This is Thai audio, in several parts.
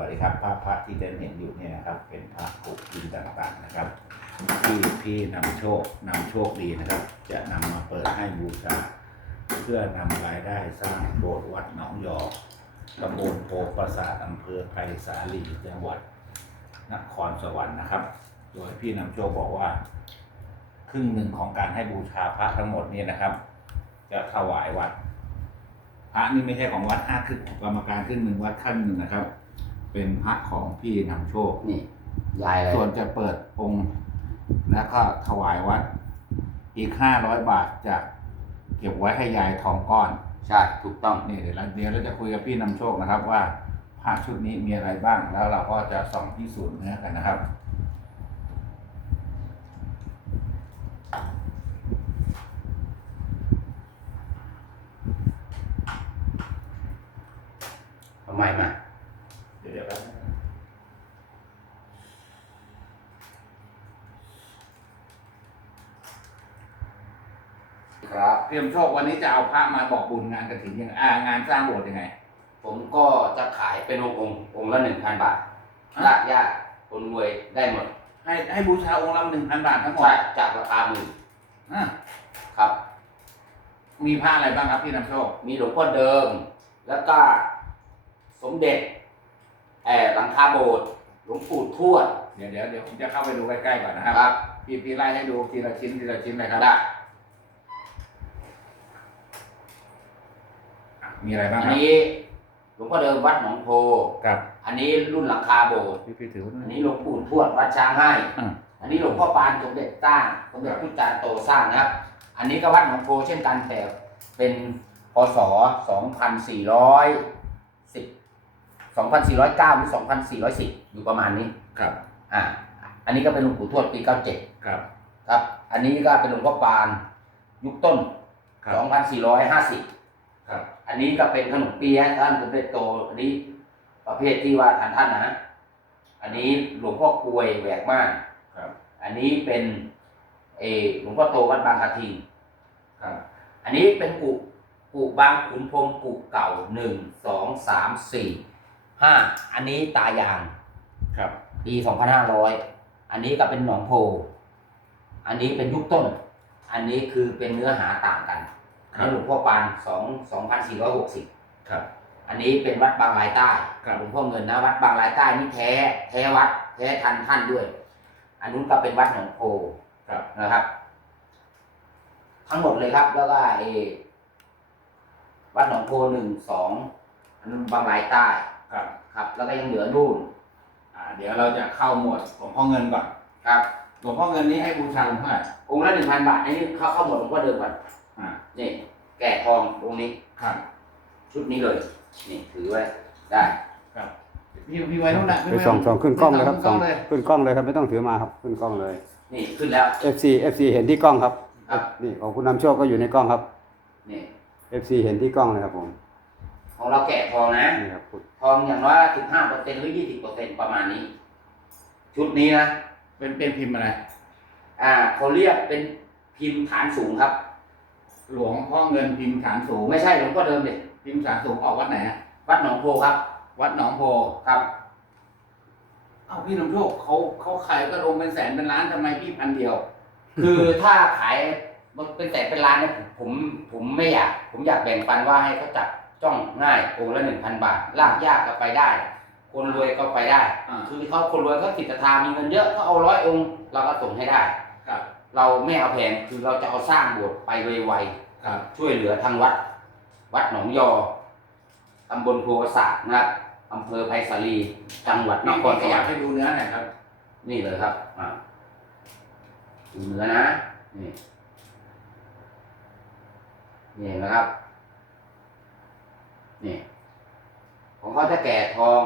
วัสดีครับพระพระที่เดินเห็นอยู่เนี่ยนะครับ เป็นพระปลูกดินต่างๆนะครับ ที่พี่นำโชคนำโชคดีนะครับ จะนำมาเปิดให้บูชา เพื่อนำรายได้สร้างโบสถ์วัดหนองยอตำบลโพปราสาทอำเภอไผ่สาลีจังหวัดนครสวรรค์นะครับ โดยพี่นำโชคบอกว่า ครึ่งหนึ่งของการให้บูชาพระทั้งหมดเนี่ยนะครับ จะถวายวัด พระนี่ไม่ใช่ของวัดห้าครึ่งกรรมการครึ่งหนึ่งวัดครึ่งหนึ่งนะครับ เป็นพระของพี่นำโชค นี่ยายอะไรส่วนจะเปิดองค์แล้วก็ถวายวัด อีกห้าร้อยบาทจะเก็บไว้ให้ยายทองก้อน ใช่ถูกต้องนี่เดี๋ยวเราเดี๋ยวเราจะคุยกับพี่นำโชคนะครับว่าพระชุดนี้มีอะไรบ้างแล้วเราก็จะส่องพิสูจน์เนื้อกันนะครับ ทำไมมา เดี๋ยวเดี๋ยวแป๊บนึงค รับพี่นำโชควันนี้จะเอาพระมาบอกบุญงานกระถิ่นยังไงอ่างานสร้างโบสถ์ยังไง ผมก็จะขายเป็นองค์องค์องค์ละหนึ่งพันบาทอะรากหญ้าคนรวยได้หมด ให้ให้บูชาองค์ละหนึ่งพันบาททั้งหมดใช่จากราคาหมื่นอะครับ มีผ้าอะไรบ้างครับพี่นำโชค มีหลวงพ่อเดิม แล้วก็สมเด็จแอบหลังคาโบสถ์หลวงปู่ทวด เดี๋ยวเดี๋ยวเดี๋ยวผมจะเข้าไปดูใกล้ๆก่อนนะครับครับพี่พี่ไล่ให้ดูทีละชิ้นทีละชิ้นเลยครับ ได้ อะ มีอะไรบ้างอันครับนี้หลวงพ่อเดิมวัดหนองโพ ครับอันนี้รุ่นหลังคาโบสถ์พี่พี่ถือไว้อันนี้หลวงปู่ทวดวัดช้างให้ อ่าอันนี้หลวงพ่อปานสมเด็จสร้างสมเด็จพุทธจารย์โตสร้างนะครับ อันนี้ก็วัดหนองโพเช่นกันแต่เป็นพศ 2410 2409หรือ2410 อยู่ประมาณนี้ ครับอ่า อันนี้ก็เป็นหลวงปู่ทวดปี 97 ครับครับ อันนี้ก็เป็นหลวงพ่อปานยุคต้น ครับ2450 ครับ อันนี้ก็เป็นขนมเปี๊ยะท่านสมเด็จโตอันนี้ประเภทที่ว่าท่านท่านนะอันนี้หลวงพ่อกลวยแหวกม่านครับ อันนี้เป็นเออหลวงพ่อโตวัดบางกะทิงครับ อันนี้เป็นกุกุบางขุนพรหมกุเก่าหนึ่งสองสามสี่ห้าอันนี้ตายางครับ ปีสองพันห้าร้อยอันนี้ก็เป็นหนองโพ อันนี้เป็นยุคต้น อันนี้คือเป็นเนื้อหาต่างกัน อันนี้หลวงพ่อปานสองสองพันสี่ร้อยหกสิบครับ อันนี้เป็นวัดบางรายใต้ครับ หลวงพ่อเงินนะวัดบางรายใต้นี่แท้แท้วัดแท้ทันท่านด้วย อันนู้นก็เป็นวัดหนองโพครับ นะครับ ทั้งหมดเลยครับ แล้วก็ไอ้วัดหนองโพหนึ่งสองอันนู้นบางรายใต้ครับ ครับ แล้วก็ยังเหลือนู่นอ่า เดี๋ยวเราจะเข้าหมวดหลวงพ่อเงินก่อน ครับ หลวงพ่อเงินนี้ให้บูชาองค์เท่าไหร่องค์ละหนึ่งพันบาทอันนี้เข้าเข้าหมดหลวงพ่อเดิมก่อนอ่า นี่แก่ทององค์นี้ครับชุดนี้เลย นี่ถือไว้ได้ครับพี่พี่ไว้นู่นนะไปส่องส่องขึ้นกล้องเลยครับส่ส่อองงเลยขึ้นกล้องเลยครับไม่ต้องถือมาครับขึ้นกล้องเลย นี่ขึ้นแล้ว FC FC เห็นที่กล้องครับครับนี่ของคุณนำโชคก็อยู่ในกล้องครับนี่ FC เห็นที่กล้องเลยครับผม ของเราแก่ทองนะนี่ครับทองอย่างน้อยสิบห้าเปอร์เซ็นต์หรือยี่สิบเปอร์เซ็นต์ประมาณนี้ ชุดนี้นะเป็นเป็นพิมพ์อะไรอ่าเขาเรียกเป็นพิมพ์ฐานสูงครับ หลวงพ่อเงินพิมพ์ฐานสูง ไม่ใช่หลวงพ่อเดิมเด็พิมพ์ฐานสูงออกวัดไหนฮะวัดหนองโพครับ วัดหนองโพครับ เอ้าพี่นำโชคเขาเขาขายก็ลงเป็นแสนเป็นล้านทำไมพี่พันเดียว คือถ้าขายมันเป็นแสนเป็นล้านเนี่ยผมผมผมไม่อยาก ผมอยากแบ่งปันว่าให้เขาจับจ้องง่ายองค์ละหนึ่งพันบาทลากยากก็ไปได้ คนรวยก็ไปได้ อ่า คือเขาคนรวยเขาติดทามีเงินเยอะก็เอาร้อยองค์เราก็ส่งให้ได้ครับ เราไม่เอาแพงคือเราจะเอาสร้างโบสถ์ไปไวครับ ๆช่วยเหลือทางวัด วัดหนองยอตำบลโพกษาดนะครับอำเภอไผ่สาลีจังหวัดนนี่ครสพี่อวรยารกค์ให้ดูเนื้อหน่อยครับ นี่เลยครับอ่าดูเนื้อนะนี่นี่นะครับ นี่ของเขาจะแก่ทอง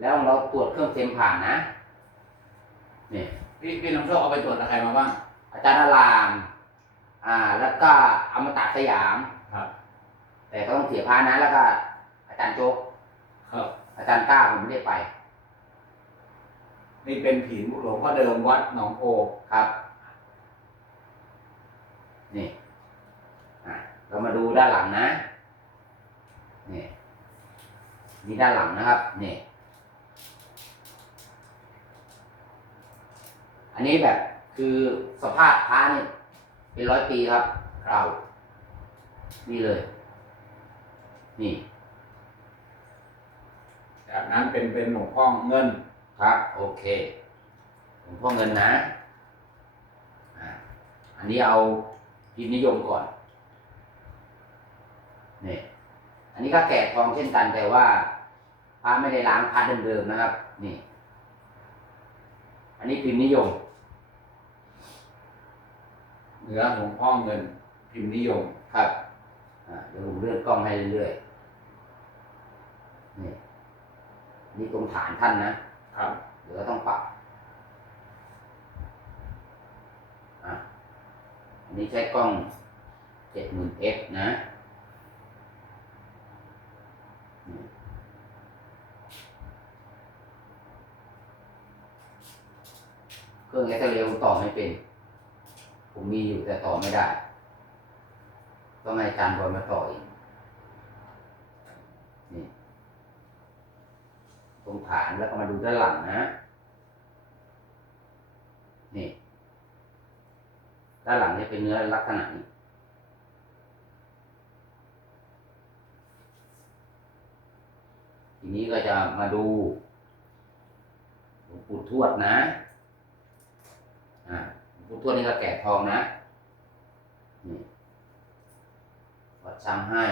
แล้วเราตรวจเครื่องเต็มผ่านนะนี่ พี่พี่นำโชคเอาไปตรวจกับใครมาบ้างอาจารย์อาราม อ่า แล้วก็อมตะสยาม ครับ แต่ก็ต้องเสียพานะแล้วก็ อาจารย์โจ๊กครับ อาจารย์กล้าผมไม่ได้ไป นี่เป็นผีหลวงพ่อเดิมวัดหนองโพครับ นี่อะเรามาดูด้านหลังนะ นี่นี่ด้านหลังนะครับ นี่ นนี้แบบคือสภาพพระนี่เป็นร้อยปีครับเก่านี่เลย นี่จากนั้นเป็นเป็นหลวงพ่อเงินครับ โอเคหลวงพ่อเงินนะอ่าอันนี้เอาพิมพ์นิยมก่อนนี่อันนี้ก็แกะทองเช่นกันแต่ว่าพระไม่ได้ล้างพระเดิมๆนะครับ นี่ อันนี้พิมพ์นิยม เนื้อหลวงพ่อเงินพิมพ์นิยมครับอ่าเดี๋ยวผมเลื่อนกล้องให้เรื่อยๆนี่นี่ตรงฐานท่านนะครับ เดี๋ยวก็ต้องปรับอะอันนี้ใช้กล้อง 70,000 f นะนี่เครื่องเอ็กซเรย์ผมต่อไม่เป็น ผมมีอยู่แต่ต่อไม่ได้ ต้องให้อาจารย์บอลมาต่อเองนี่ตรงฐานแล้วก็มาดูด้านหลังนะ นี่ ด้านหลังจะเป็นเนื้อลักษณะนี้ทีนี้ก็จะมาดูหลวงปู่ทวดนะ อ่า หลวงปู่ทวนี่ก็แกะทองนะนี่วัดช้างให้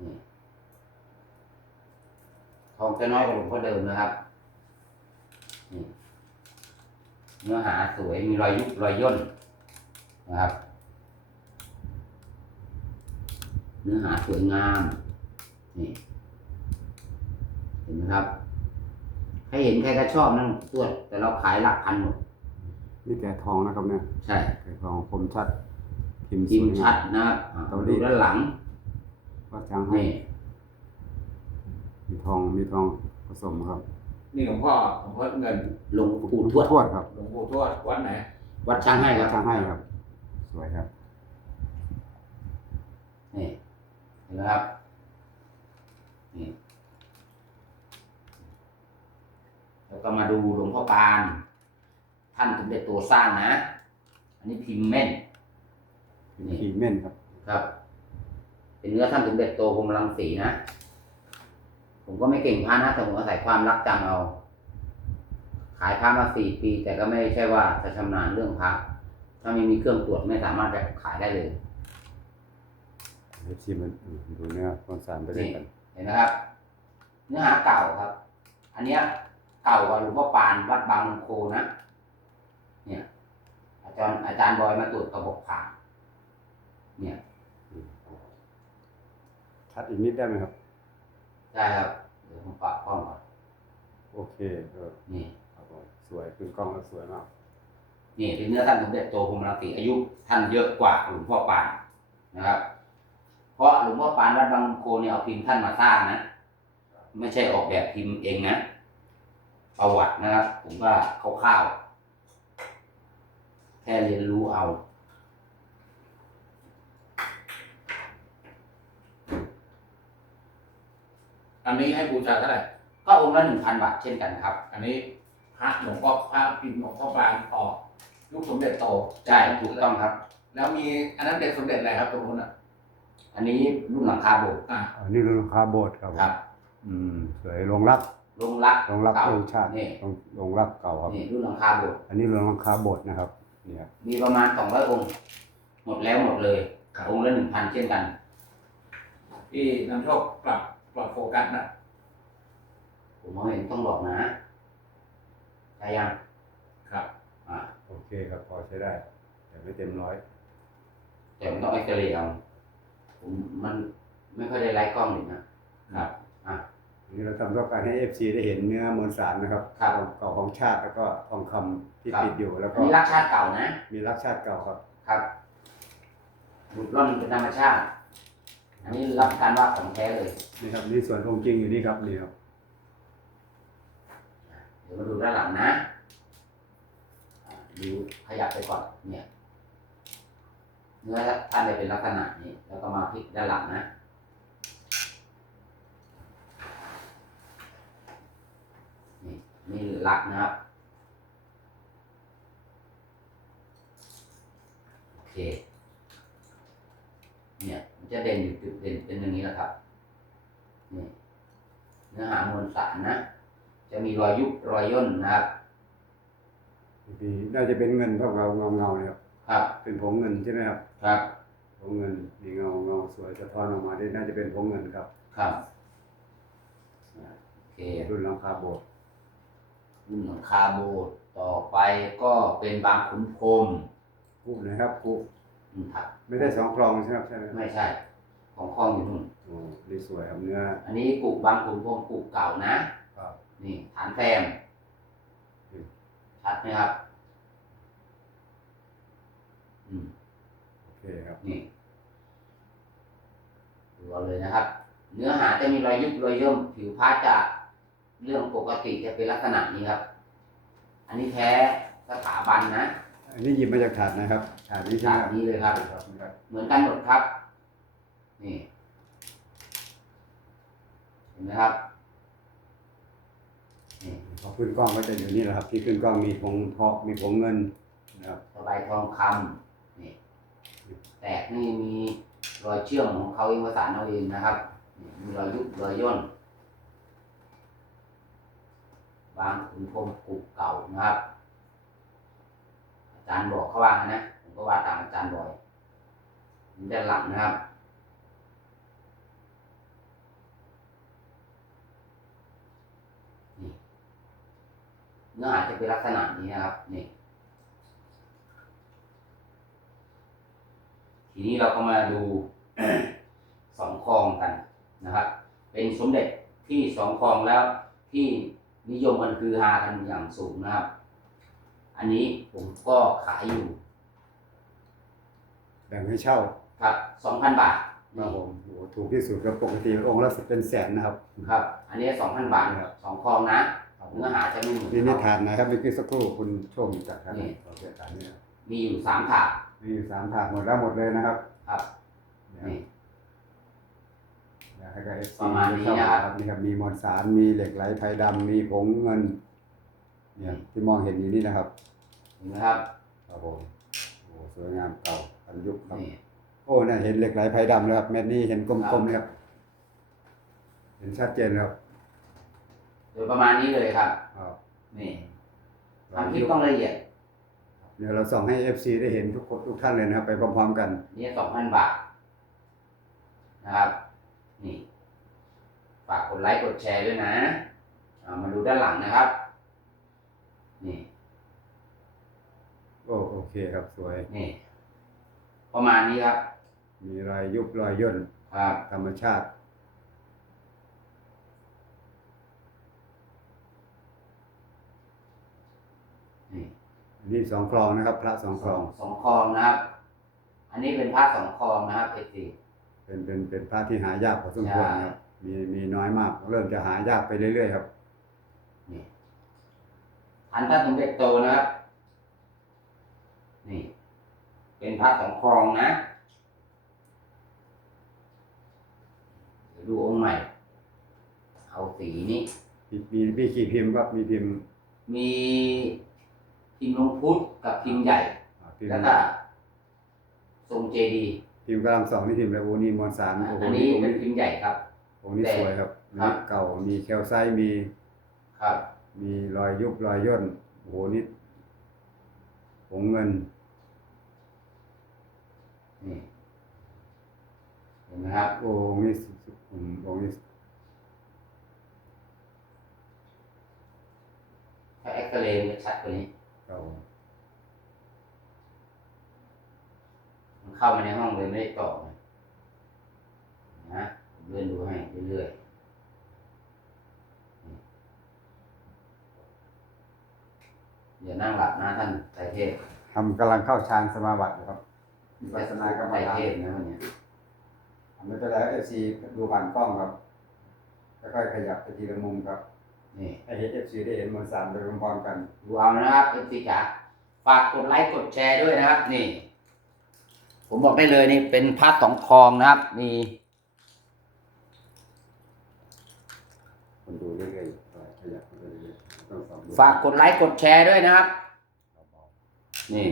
นี่ทองจะน้อยกว่าหลวงพ่อเดิมนะครับนี่เนื้อหาสวยมีรอยยุบรอยย่นนะครับ เนื้อหาสวยงามนี่เห็นไหมครับ ใครเห็นใครก็ชอบนั่นตัวแต่เราขายหลักพันหมดนี่แกะทองนะครับเนี่ยใช่แกะทองคมชัดพิมพ์สพิมวยพ์ชัดนะครับอ่าดูด้านหลังวัดช้างให้นี่มีทองมีทองผสมครับ นี่หลวงพ่อหลวงพ่อเงินหลวงปู่ทวดทวดครับหลวงปู่ทวดวัดไหนวัดช้างให้ควัรัดบช้างให้ครับ สวยครับนี่เห็นไหมครับนี่แล้วก็มาดูหลวงพ่อปาน ท่านสมเด็จตัวสร้างนะ อันนี้พิมพ์แม่นเป็นขีเม่นครับ ครับ เป็นเนื้อท่านสมเด็จโตพรหมรังสีนะ ผมก็ไม่เก่งพระนะแต่ผมอาศัยความรักจำเอา ขายพระมาสี่ปี แต่ก็ไม่ใช่ว่าจะชำนาญเรื่องพระถ้าไม่มีเครื่องตรวจไม่สามารถจะขายได้เลย เอฟซีมันอืมดูเนื้อต้นสารไปด้วยกัน เห็นนะครับ เนื้อหาเก่าครับ อันเนี้ยเก่ากว่าหลวงพ่อปานวัดบางโคนะ เนี่ย อาจารย์อาจารย์บอยมาตรวจกระบอกผ่านเนี่ยชัดอีกนิดได้ไหมครับ ได้ครับ เดี๋ยวผมปรับกล้องก่อนโอเคเออนี่ครับผมสวยขึ้นกล้องแล้วสวยมาก นี่เป็นเนื้อท่านสมเด็จโตพรหมรังสีอายุท่านเยอะกว่าหลวงพ่อปานนะครับเพ ราะหลวงพ่อปานวัดบางโคเนี่ยเอาพิมพ์ท่านมาสร้างนะไม่ใช่ออกแบบพิมพ์เองนะประวัตินะครับ ผมก็คร่าวๆแค่เรียนรู้เอาอันนี้ให้บูชาเท่าไหร่ก็องค์ละหนึ่งพันบาทเช่นกันครับ อันนี้พระหลวงพ่อพระพิมพ์หลวงพ่อปานออกลูกสมเด็จโตใช่ถูกต้องครับ แล้วมีอันนั้นเด็กสมเด็จอะไรครับตรงนู้นอะ อันนี้รุ่นหลังคาโบสถ์อ่าอันนี้ราคาโบสถ์ครับครับอืมสวยลงรักลงรักลงรักเก่าองค์ชาตินี่ลงลงรักเก่าครับ นี่รุ่นหลังคาโบสถ์อันนี้ลงราคาโบสถ์นะครับ เนี่ยมีประมาณสองร้อยองค์ หมดแล้วหมดเลยครับ องค์ละหนึ่งพันเช่นกัน ที่นำโชคปรับปรับโฟกัสนะผมมองเห็นต้องบอกนะใช่ยังครับ อ่าโอเคครับพอใช้ได้ แต่ไม่เต็มร้อย แต่มันต้องเอ็กซเรย์เอา ผมมันไม่ค่อยได้ไล่กล้องเลยนะครับอะอันนี้เราทำต้องการให้เอฟซีได้เห็นเนื้อมวลสารนะครับครับของเก่าของชาติแล้วก็ทองคำที่ครับ ติดอยู่แล้วอันก็นี้รักชาติเก่านะ มีรักชาติเก่าครับ ครับบุดร่อนเป็นธรรมชาติ อันนี้รับการว่าของแท้เลย นี่ครับนี่ส่วนองค์จริงอยู่นี่ครับนี่ครับเดี๋ยวมาดูด้านหลังนะอ่าดูขยับไปก่อน เนี่ย เนื้อท่านจะเป็นลักษณะนี้ แล้วก็มาพลิกด้านหลังนะนี่นี่ลักนะครับ โอเค เนี่ย มันจะเด่นอยู่จุดเด่นเป็นอย่างนี้แหละครับ นี่เนื้อหามวลสารนะ จะมีรอยยุบรอยย่นนะครับ ดีน่าจะเป็นเงินเพราะเราเงาเงาๆเนี่ยครับ ครับเป็นผงเงินใช่ไหมครับครับ ผงเงินมีเงาเงาสวยสะท้อนออกมาได้น่าจะเป็นผงเงินครับครับโอเครุ่นหลังคาโบสถ์รุ่นหลังคาโบสถ์ต่อไปก็เป็นบางขุนพรหมคู่นะครับคู่อืมครับไม่ได้สองคลองใช่ไหมครับใช่ไหมไม่ใช่ ของคลองอยู่นู่นโอ้ดีสวยครับเนื้ออันนี้กุบางขุนพรหมกุเก่านะครับนี่ฐานแซมอืมชัดไหมครับ อืม โอ เคครับนี่ดูเอาเลยนะครับ เนื้อหาจะมีรอยยุบรอยย่นผิวพาร์ทจะเรื่องปกติจะเป็นลักษณะนี้ครับ อันนี้แท้สถาบันนะอันนี้หยิบมาจากถาดนะครับถาดนี้ใช่ฉาไหมกครับนี้เลยครับครับครับ เหมือนกันหมดครับ นี่ เห็นไหมครับนี่พอขึ้นกล้องก็จะอยู่นี่แหละครับ ที่ขึ้นกล้องมีผงทองมีผงเงินนะครับสบายทองคำนี่ แตกนี่มีรอยเชื่อมของเขาเองประสาเอาเองนะครับ มีรอยยุบรอยย่น บางขุนพรมกุเก่านะครับ อาจารย์บอกเขาว่านะ ผมก็ว่าตามอาจารย์บอยมีด้านหลังนะครับนี่เนื้อหาจะเป็นลักษณะนี้นะครับนี่ ทีนี้เราก็มาดูสองคลองกันนะครับ เป็นสมเด็จที่สองคลองแล้วที่นิยมกันคือฮากันอย่างสูงนะครับ อันนี้ผมก็ขายอยู่แบ่งให้เช่าครับสองพันบาทครับผมโอ้โหถูกที่สุดครับปกติองค์ละเป็นแสนนะครับ ครับ อันนี้สองพันบาทครับสองคลองนะเนื้อหาจะไม่เหมือนนี่นี่เขาทานนะครับเมื่อกี้สักครู่คุณชมจากทานนี่โอเคทานนี่นะ มีอยู่สามถาดมีอยู่สามถาดหมดแล้วหมดเลยนะครับครับเนี่ยนี่อยากให้กับเอฟปซีระมาณนี้นะครับนี่ครับมีมวลสารมีเหล็กไหลไทยดำมีผงเงิน เนี่ยที่มองเห็นอยู่นี่นะครับเห็นไหมครับครับผมโอ้สวยงามเก่าทันยุคครับนี่โอ้น่าเห็นเหล็กไหลไทยดำเลยครับเม็ดนี้เห็นกลมๆเลยครับเห็นชัดเจนครับโดยประมาณนี้เลยครับครับนี่ทำคลิปต้องละเอียด เดี๋ยวเราส่องให้เอฟซีได้เห็นทุกคนทุกท่านเลยนะครับ ไปพร้อมๆกันนี่สองพันบาทนะครับ นี่ ฝากกดไลค์กดแชร์ด้วยนะเอามาดูด้านหลังนะครับ นี่ โอ้โอเคครับสวย นี่ ประมาณนี้ครับ มีรอยยุบรอยย่นครับธรรมชาติ นี่ อั นนี้สองคลองนะครับ พระสองคลองสองคลองนะครับ อันนี้เป็นพระสองคลองนะครับเอซีเป็นเป็นเป็นพระที่หายากพอสมควรนะครับมีมีน้อยมาก เริ่มจะหายากไปเรื่อยๆครับนี่อันท่านสมเด็จโตนะครับ นี่ เป็นพระสองคลองนะเดี๋ยวดูองค์ใหม่ เอาสีนี้มีมีมีกี่พิมพ์ครับมีพิมพ์ มี พิมพ์หลวงพุทธกับพิมพ์ใหญ่อ่าพิมพ์แล้วก็ทรงเจดีย์พิมพ์กำลังสองนี่พิมพ์แล้วโอ้นี่มวลสารโอ้โหอันนี้องค์เป็นนี้พิมพ์ใหญ่ครับองค์นี้แต่สวยครับครับนี่เก่ามีแคลไซต์มี ครับ มีรอยยุบรอยย่นโอ้โหนี่ผงเงินนี่เห็นไหมครับ โอ้องค์นี้สุดอืมองค์นี้ถ้าเอ็กซเรย์มันจะชัดกว่านี้ เก่ามันเข้ามาในห้องเลยไม่ได้ต่อนะนะผมเลื่อนดูให้เรื่อยๆอย่านั่งหลับนะท่านไตรเทพทำกำลังเข้าฌานสมาบัติอยู่ครับวิปัสสนากรรมไตรฐานเทพนะวันเนี้ยไม่เป็นไรเอฟซีดูผ่านกล้องครับค่อยๆขยับไปทีละมุมครับ นี่ให้เห็นเอฟซีได้เห็นมวลสารไปพร้อมๆกัน ดูเอานะครับเอฟซีจ๋าฝากกดไลค์กดแชร์ด้วยนะครับ นี่ ผมบอกได้เลยนี่เป็นพระสองคองนะครับ มีคนดูเรื่อยๆขยับไปเรื่อยๆต้องสองดูฝากกดไลค์กดแชร์ด้วยนะครับ นี่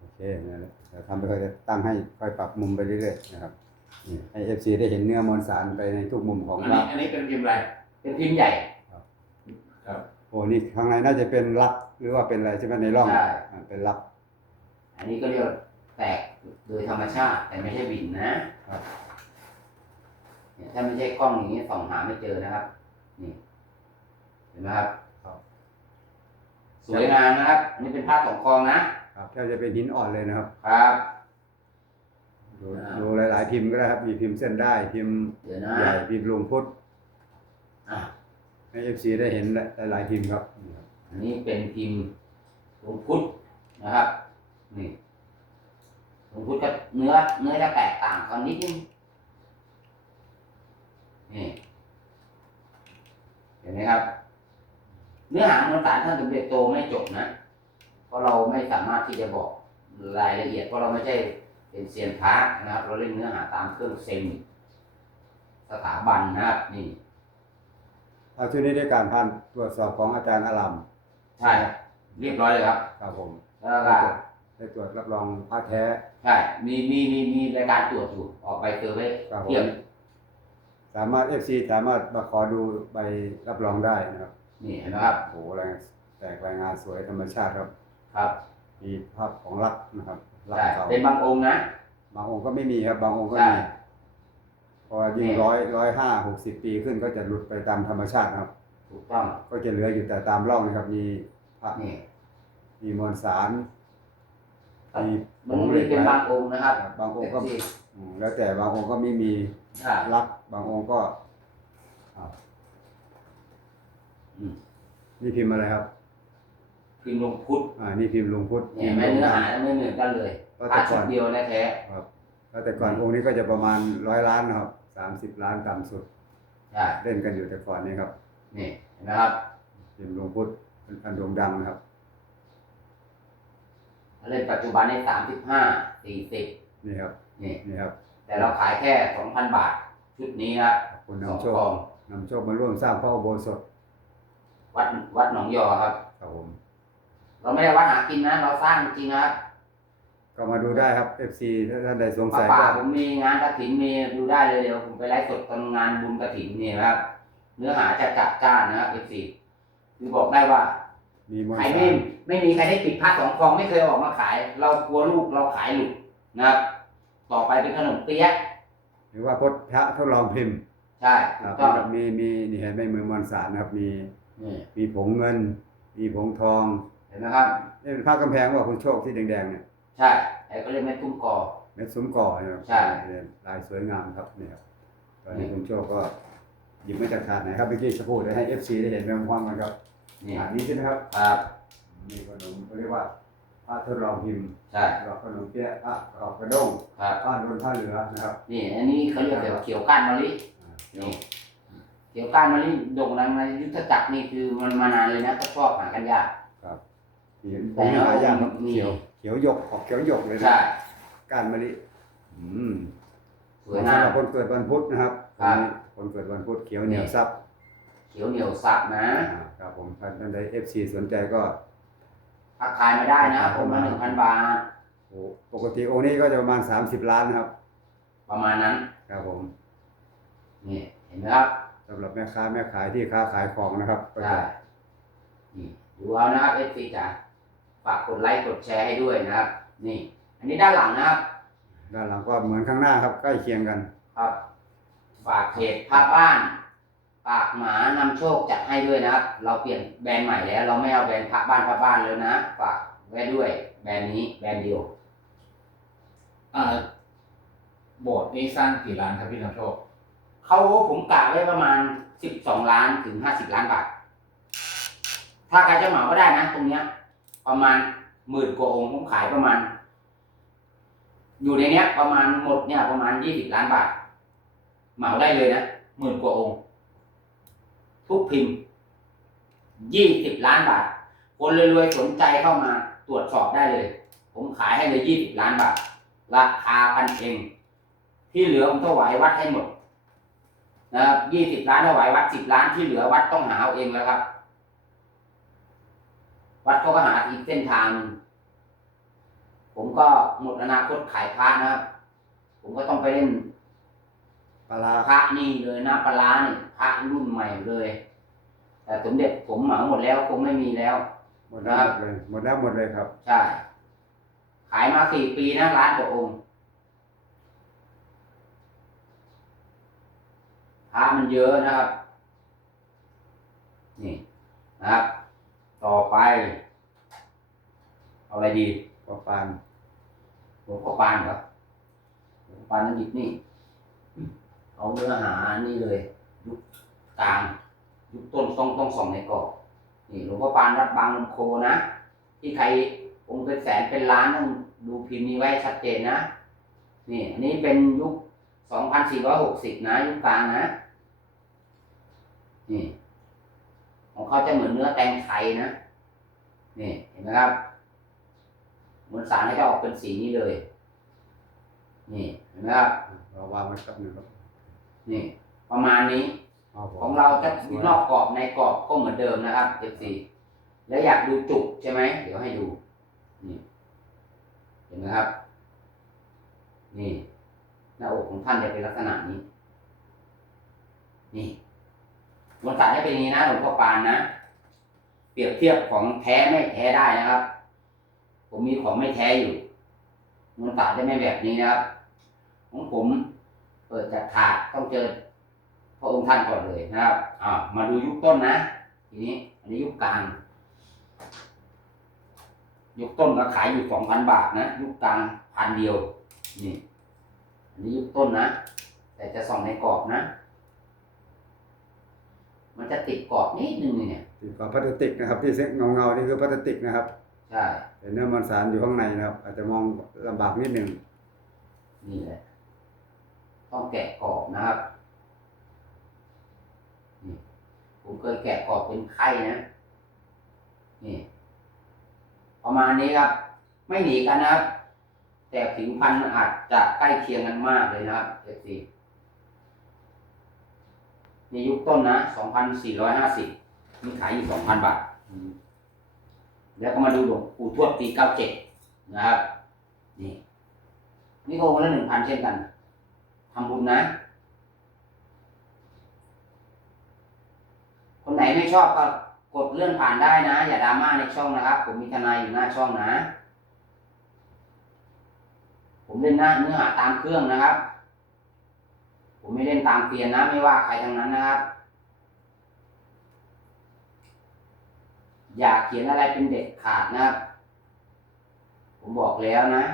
โอเคนั่นแหละเดี๋ยวทำไปค่อยๆตั้งให้ค่อยปรับมุมไปเรื่อยๆนะครับนี่ให้เอฟซีได้เห็นเนื้อมวลสารไปในทุกมุมของอันรันี้กอันนี้เป็นพิมพ์อะไร เป็นพิมพ์ใหญ่ครับโอ้นี่ข้างในน่าจะเป็นลักหรือว่าเป็นอะไรใช่ไหมในร่องใช่ อ่าเป็นลัก อันนี้ก็เรียกว่าแตกโดยธรรมชาติแต่ไม่ใช่บินนะครับ เนี่ยถ้าไม่ใช่กล้องอย่างนี้ส่องหาไม่เจอนะครับ นี่ เห็นไหมครับ ครับ สวยงามนะครับอันนี้เป็นผ้าสองคองนะครับแทบจะเป็นหินอ่อนเลยนะครับ ครับ ดูอ่า ดูหลาย ๆ พิมพ์ก็ได้ครับ มีพิมพ์เส้นได้พิมพ์เดี๋ยวนะใหญ่พิมพ์ลุงพุทธอะ ให้เอฟซีได้เห็นหลายๆพิมพ์ครับ อันนี้เป็นพิมพ์หลวงพุทธนะครับนี่หลวงพุทธก็เนื้อเนื้อจะแตกต่างกันนิดนึงนี่เห็นไหมครับ เนื้อหามวลสารท่านสมเด็จโตไม่จบนะ เพราะเราไม่สามารถที่จะบอกรายละเอียด เพราะเราไม่ใช่เป็นเซียนพระนะครับ เราเล่นเนื้อหาตามเครื่องเซมสถาบันนะครับนี่ เอาชุดนี้ได้การผ่านตรวจสอบของอาจารย์อารัมใช่ครับเรียบร้อยเลยครับครับผมแล้วก็ได้ตรวจรับรองพระแท้ ใช่ มีมีมีมีรายการตรวจอยู่ออกใบเซอร์ไว้ครับผเทียมบสามารถเอฟซีสามารถมาขอดูใบรับรองได้นะครับนี่เห็นไหมครับ โอ้โหแรงแตกรายงานสวยธรรมชาติครับครับมีภาพของรักนะครับรักใช่เขาเป็นบางองค์นะ บางองค์ก็ไม่มีครับบางองค์ก็ใช่มีเพราะว่ายิ่งนี่ร้อยร้อยห้าหกสิบปีขึ้นก็จะหลุดไปตามธรรมชาตินะครับ ถูกต้องก็จะเหลืออยู่แต่ตามร่องนะครับ มีพระนี่มีมวลสารครับมีมันมีเป็นบางองค์นะครับ บางองค์ก็ที่อืมแล้วแต่บางองค์ก็ไม่มีใช่รักบางองค์ก็อ่าอืมนี่พิมพ์อะไรครับ พิมพ์ลงพุทธอ่านี่พิมพ์ลุงพุทธเนี่ยพิมพ์แม่ลงเนื้อดำหาไม่เหมือนกันเลยก็พแต่ระก่ชุอดนเดียวนะแท้ครับแล้วแต่ก่อนองค์นี้ก็จะประมาณร้อยล้านนะครับ สามสิบล้านต่ำสุดใช่เล่นกันอยู่แต่ก่อนนี้ครับนี่เห็นไหมครับพิมพ์หลวงพุทธเป็นอันโด่งดังนะครับเล่นปัจจุบันในสามสิบห้าสี่สิบนี่ครับนี่นี่ครับ แต่เราขายแค่สองพันบาท ชุดนี้ครับขอบคุณสองนำโชกคองนำโชคมาร่วมสร้างพระอุโบสถวัดวัดหนองยอครับครับผมเราไม่ได้วัดหากินนะ เราสร้างจริงนะครับ ก็มาดูได้ครับ FC ถ้าท่านใดสงป้าสัยป่าก็ผมมีงานกระถินมีดูได้เลยเดี๋ยวผมไปไลฟ์สดตอนงานบุญกระถินนี่นะครับ เนื้อหาจะจัดจ้านนะครับเอฟซีคือบอกได้ว่ามีมวลใครสาไม่รไม่มีใครได้ปิดผ้าสองฟองไม่เคยออกมาขาย เรากลัวลูกเราขายหลุดนะครับ ต่อไปเป็นขนมเปี๊ยะหรือว่าพจน์พระทดลองพิมพ์ใช่คถูรักบต้องมีมีนี่เห็นไหมมือมวลสารนะครับ มีนี่มีผงเงิน มีผงทองเห็นไหมครับ นี่เป็นผ้ากำแพงว่าคุณโชคที่แดงๆเนี่ย ใช่ไอ้ก็เรียกแม่ตุ้มกอ เม็ดซุ้มก่อนะครับใช่ ลายสวยงามครับนี่ครับตอนนี่นี้คุณโชคก็หยิบมาจากถาดไหนครับเมื่อกี้จะพูดให้ FC ได้เห็นไปพร้อมๆกันครับนี่ถาดนี้ใช่ไหมครับครับมีขนมเขาเรียกว่าผ้าทดลองพิมพ์ใช่ดอกขนมเปี๊ยะผ้ากรอบกระด้งครับ ผ้าโดนผ้าเหลือนะครับนี่ อันนี้เขาเรียกแบบเขียวก้านมะลิอ่าเดี๋ยวนี่เขียวก้านมะลิโด่งดังในยุทธจักรนี่คือมันมานานเลยนะก็ชอบหากันยาก นี่ผมมีหลายอย่างครับนี่เขียวเขียวหยกออกเขียวหยกเลยนะใช่ก้านมะลิอืมสวยงาสำหมรับคนเกิดวันพุธนะครับครับ คนเกิดวันพุธเขียวเหนียวซับเขียวเหนียวซับนะอ่าครับผมท่านท่านใด FC สนใจก็ทักทายมาได้นะผมละหนึ่งพันบาท โอ้ปกติองค์นี้ก็จะประมาณ 30 ล้านนะครับ ประมาณนั้น ครับผมนี่เห็นไหมครับสำหรับแม่ค้าแม่ขายที่ค้าขายของนะครับก็ใช่จะนี่ดูเอานะครับเอฟซีจ๋า ฝากกดไลค์กดแชร์ให้ด้วยนะครับ นี่ อันนี้ด้านหลังนะครับ ด้านหลังก็เหมือนข้างหน้าครับใกล้เคียงกัน ครับ ฝากเพจพระบ้าน ปากหมานำโชคจัดให้ด้วยนะครับ เราเปลี่ยนแบรนด์ใหม่แล้ว เราไม่เอาแบรนด์พระบ้านพระบ้านเลยนะ ฝากไว้ด้วย แบรนด์นี้แบรนด์เดียว อ่าโบสถ์นี้สร้างกี่ล้านครับพี่นำโชคเขาผมกะไว้ประมาณสิบสองล้านถึงห้าสิบล้านบาท ถ้าใครจะเหมาก็ได้นะตรงเนี้ย ประมาณหมื่นกว่าองค์ผมขายประมาณ อยู่ในเนี้ย ประมาณหมดเนี่ยประมาณยี่สิบล้านบาท เหมาได้เลยนะหมื่นกว่าองค์ ทุกพิมพ์ยี่สิบล้านบาท คนรวยๆสนใจเข้ามาตรวจสอบได้เลย ผมขายให้เลยยี่สิบล้านบาท ราคาพันเอง ที่เหลือผมถวายวัดให้หมดนะครับยี่สิบล้านถวายวัดสิบล้านที่เหลือวัดต้องหาเอาเองแล้วครับ วัดเขาก็หาอีกเส้นทางหนึ่งผมก็หมดอนาคตขายพระนะครับ ผมก็ต้องไปเล่นปลาร้าพระนี่เลยนะปลาร้านี่พระรุ่นใหม่เลย แต่สมเด็จผมเหมาหมดแล้วคงไม่มีแล้ว หมดแล้วหมดเลยหมดแล้วหมดเลยครับ ใช่ ขายมาสี่ปีนะร้านกว่าองค์พระมันเยอะนะครับ นี่นะครับ ต่อไป เอาอะไรดีปลาปานหลวงพ่อปานครับหลวงพ่อปานนั่นหยิบนี่ เอาเนื้อหานี่เลย ยุคกลางยุคต้นต้องต้องส่องในกรอบนี่หลวงพ่อปานวัดบางลำโคนะ ที่ใครองค์เป็นแสนเป็นล้านต้องดูพิมพ์นี้ไว้ชัดเจนนะ นี่อันนี้เป็นยุค 2460 นะ ยุคกลางนะ นี่ ของเขาจะเหมือนเนื้อแตงไทยนะนี่เห็นไหมครับมวลสารเขาจะออกเป็นสีนี้เลย นี่เห็นไหมครับเราวางไว้ครับหนึ่งครับนี่ ประมาณนี้เอาผมของเราจะมีนอกกรอบในกรอบก็เหมือนเดิมนะครับ FC แล้วอยากดูจุกใช่ไหมเดี๋ยวให้ดู นี่เห็นไหมครับ นี่ หน้าอกของท่านจะเป็นลักษณะนี้ นี่ มวลสารจะเป็นอย่างนี้นะหลวงพ่อปานนะ เปรียบเทียบของแท้ไม่แท้ได้นะครับ ผมมีของไม่แท้อยู่มวลสารจะไม่แบบนี้นะครับ ของผมเปิดจากถาดต้องเจอพระองค์ท่านก่อนเลยนะครับอ่ามาดูยุคต้นนะ ทีนี้อันนี้ยุคกลาง ยุคต้นก็ขายอยู่สองพันบาทนะ ยุคกลางพันเดียว นี่ อันนี้ยุคต้นนะ แต่จะส่องในกรอบนะ มันจะติดกรอบนิดนึงเนี่ยติดกับพลาสติกนะครับ ที่เงาเงาๆนี่คือพลาสติกนะครับใช่แต่เนื้อมันสารอยู่ข้างในนะครับ อาจจะมองลำบากนิดหนึ่งนี่แหละต้องแกะกรอบนะครับนี่ผมเคยแกะกรอบเป็นไข่นะนี่ประมาณนี้ครับ ไม่หนีกันนะครับ แต่ผิวพรรณอาจจะใกล้เคียงกันมากเลยนะครับเอฟซีใน ยุคต้นนะสองพันสี่ร้อยห้าสิบมีขายอยู่สองพันบาท แล้วก็มาดูหลวงปู่ทวดปีเก้าเจ็ดนะครับ นี่ นี่ก็องค์ละหนึ่งพันเช่นกันทำบุญนะ คนไหนไม่ชอบก็กดเลื่อนผ่านได้นะ อย่าดราม่าในช่องนะครับ ผมมีทนายอยู่หน้าช่องนะ ผมเล่นหน้าเนื้อหาตามเครื่องนะครับ ผมไม่เล่นตามเฟียนนะ ไม่ว่าใครทั้งนั้นนะครับ อย่าเขียนอะไรเป็นเด็ดขาดนะครับ ผมบอกแล้วนะ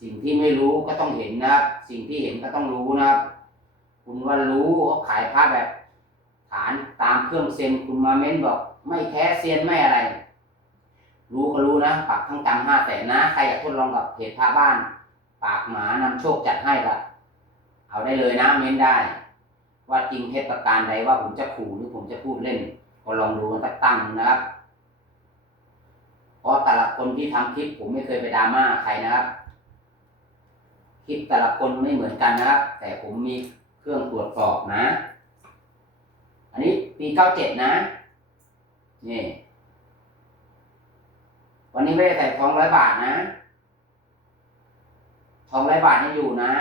สิ่งที่ไม่รู้ก็ต้องเห็นนะครับ สิ่งที่เห็นก็ต้องรู้นะครับ คุณว่ารู้เขาขายผ้าแบบฐานตามเครื่องเซ็นคุณมาเม้นบอก ไม่แท้เซียนไม่อะไร รู้ก็รู้นะ ปรับทั้งจำห้าแสนนะ ใครอยากทดลองกับเพจพระบ้าน ปากหมานำโชคจัดให้ละเอาได้เลยนะเม้นได้ ว่าจริงเท็จประการใดว่าผมจะขู่หรือผมจะพูดเล่น ก็ลองดูกันสักตั้งนะครับเพราะแต่ละคนที่ทำคลิปผมไม่เคยไปดราม่าใครนะครับคลิปแต่ละคนไม่เหมือนกันนะครับ แต่ผมมีเครื่องตรวจสอบนะ อันนี้ปีเก้าเจ็ดนะนี่วันนี้ไม่ได้ใส่ทองร้อยบาทนะ ทองร้อยบาทยังอยู่นะ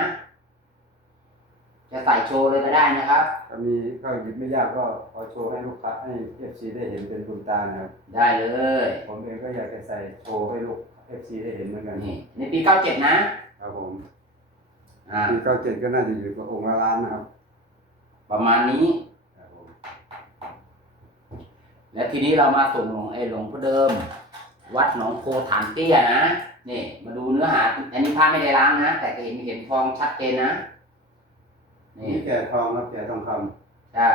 จะใส่โชว์เลยก็ได้นะครับถ้ามีก็หยิบไม่ยากก็พอโชว์ให้ลูกค้าให้เอฟซีได้เห็นเป็นบุญตานะครับได้เลยผมเองก็อยากจะใส่โชว์ให้ลูกเอฟซีได้เห็นเหมือนกันนี่ในปีเก้าเจ็ดนะครับผมอ่าปีเก้าเจ็ดก็น่าจะอยู่กับองค์ละล้านนะครับ ประมาณนี้ครับผมและทีนี้เรามาส่งหลวงไอ้หลวงพ่อเดิม วัดหนองโพฐานเตี้ยนะ นี่มาดูเนื้อหา อันนี้ผ้าไม่ได้ล้างนะ แต่ก็เห็นเห็นทองชัดเจนนะ นี่นี่แก่ทองครับแก่ทองคใช่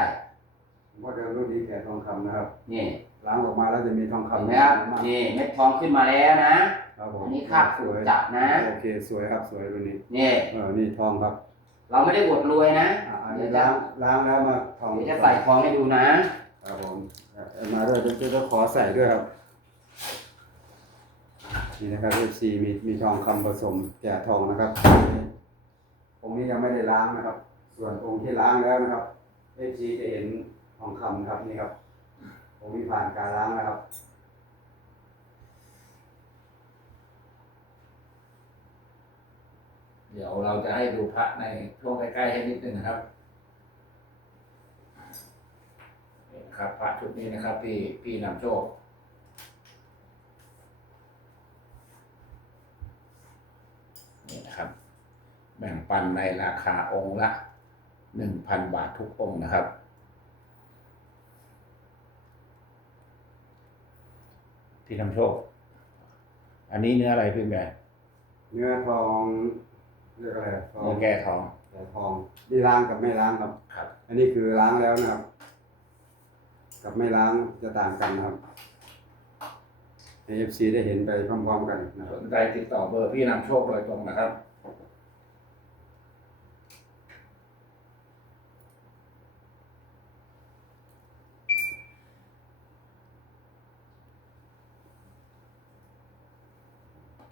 ำเพราะเดิมรุ่นนี้แก่ทองคำนะครับนี่ล้างออกมาแล้วจะมีทองเห็นคำไหมครับมากนี่เม็ดทองขึ้นมาแล้วนะ ครับผมอันนี้คาบสถูกวยจับนะ โอเคสวยครับสวยรุ่นนี้นี่เออนี่ทองครับเราไม่ได้อวดรวยนะอ่าอันเดี๋นี้ยวจะล้างล้างแล้วมาทองเดี๋ยวจะใส่ทองให้ดูนะ ครับผมเอามาด้วยเดี๋ยวจะขอใส่ด้วยครับ นี่นะครับ FC มีมีทองคำผสมแก่ทองนะครับองค์นี้ยังไม่ได้ล้างนะครับ ส่วนองค์ที่ล้างแล้วนะครับ FC จะเห็นทองคำครับนี่ครับองค์นี้ผ่านการล้างนะครับเดี๋ยวเราจะให้ดูพระในช่วงใกล้ๆให้นิดนึงนะครับนี่นะครับพระชุดนี้นะครับ พี่พี่นำโชค นี่นะครับ แบ่งปันในราคาองค์ละหนึ่งพันบาททุกองค์นะครับ ที่นำโชค อันนี้เนื้ออะไรพี่แม่เนื้อทองเรียกอะไรทองเนื้อแก้ทองแก่ทองนี่ล้างกับไม่ล้างครับ ครับ อันนี้คือล้างแล้วนะครับ กับไม่ล้างจะต่างกันนะครับให้ FC ได้เห็นไปพร้อมๆกันนะคสรับนใจติดต่อเบอร์พี่นำโชคโดยตรงนะครับ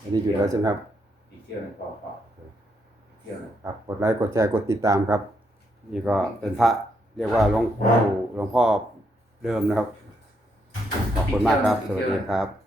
อันนี้อยู่แล้วใช่ไหมครับ อีกเที่ยวหนึงต่อต่ออีกเที่ยวหนึงครับ กดไลค์กดแชร์กดติดตามครับ นี่ก็เป็นพระเรียกว่าหลวงปู่หลวงพ่อเดิมนะครับ ขอบคุณมากครับ สวัสดีครับ